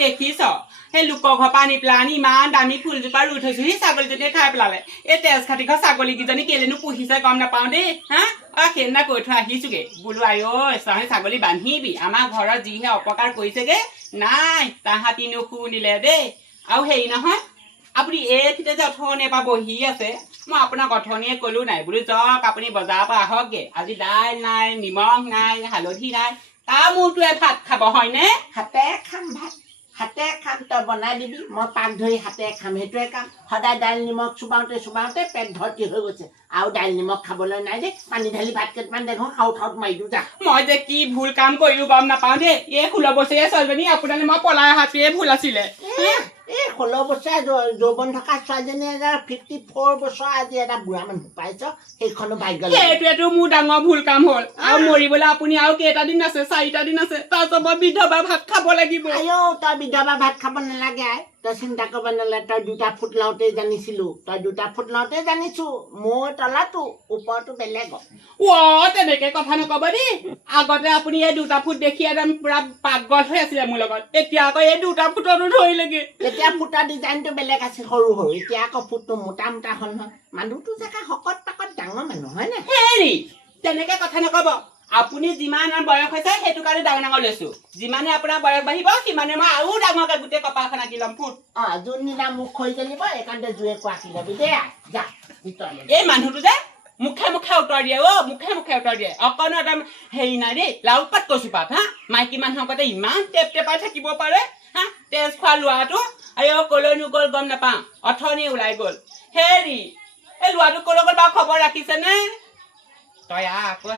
দেখিছ সেই লোকৰ ঘৰ পৰা আনি পেলাই আনি ইমান দামী ফুলজোপা ৰুই থৈছো সি ছাগলীজনীয়ে খাই পেলালে এই তেজ খাতি ঘৰ ছাগলীকেইজনী কেলেনো পুহিছে গম নাপাওঁ দেই হা সেইদিনা কৈ থৈ আহিছোগে বোলো আই ছাগলী বান্ধিবি আমাৰ ঘৰত যিহে অপকাৰ কৰিছেগে নাই তাহাঁতি নুশুনিলে দেই আৰু হেৰি নহয় আপুনি এইখিনিতে যে অথনিৰ পৰা বহি আছে মই আপোনাক অথনিয়ে কলো নাই বোলো যাওক আপুনি বজাৰৰ পৰা আহকগে আজি দাইল নাই নিমখ নাই হালধি নাই তাৰ মোৰটোৱে ভাত খাব হয়নে হাতে খাম ভাত হাতে খাম তই বনাই দিবি মই পাক ধৰি হাতে খাম সেইটোৱে কাম সদায় দাইল নিমখ চুবাওঁতে পেট ভৰ্তি হৈ গৈছে আৰু দাইল নিমখ খাবলৈ নাই দেই পানী ঢালি ভাত কেইটামান দেখোন খাউত মাৰি দিওঁ যা মই যে কি ভুল কাম কৰিলো গম নাপাওঁ দেই এই 16 বছৰীয়া ছোৱালীজনী আপোনালৈ মই পলাই অহাটোৱে ভুল আছিলে 16 বছৰীয়া যৌৱন থকা ছোৱালীজনী 54 বছৰ আজি এটা বুঢ়া মানুহ পাইছ সেইখনো ভাগ্য সেইটোৱেতো মোৰ ডাঙৰ ভুল কাম হ'ল আৰু মৰিবলৈ আপুনি আৰু কেইটা দিন আছে 4টা দিন আছে তাৰপিছত মই বিধৱা ভাত খাব লাগিব তই বিধৱা ভাত খাব নালাগে তই চিন্তা কৰিব নালাগে তই 2টা ফুট লাওঁতে জানিছিলো তই 2টা ফুট লাওঁতে জানিছো মোৰ তলাটো ওপৰতো বেলেগ তেনেকে কথা নকব দেই আগতে আপুনি এই 2টা ফুট দেখি একদম পুৰা পাগল হৈ আছিলে মোৰ লগত এতিয়া আকৌ এই 2টা ফুটতো ধৰিলেগে এতিয়া ফুটাৰ ডিজাইনটো বেলেগ আছে সৰু সৰু এতিয়া আকৌ ফুটটো মোটা মোটা হ'ল নহয় মানুহটো জেগা শকত পাকত ডাঙৰ মানুহ হয় না হেৰি তেনেকে কথা নকব আপুনি যিমান বয়স হৈছে সেইটো কাৰণে ডাঙৰ লৈছো যিমানে আপোনাৰ বয়স বাঢ়িব সিমানে মই আৰু ডাঙৰকে গোটেই কপালখন আঁকি ল'ম ফুট যোনদিনা মুখ হৈ জ্বলিব এইকাৰণে জুয়ে আঁকি ল'বি দেই যা এই মানুহটো যে মুখে উত্তৰ দিয়ে মুখে উত্তৰ দিয়ে অকণো এটা হেৰি নাই দেই লাউ পাত কচু পাত হা মাইকী মানুহৰ আগতে ইমান টেপাই থাকিব পাৰে হা তেজ খোৱা লোৱাটো কলৈ নগ'ল গম নাপাওঁ অথনি ওলাই গ'ল হেৰি এই লোৱাটো কলৈ গ'ল বাৰু খবৰ ৰাখিছে নে তই আকৌ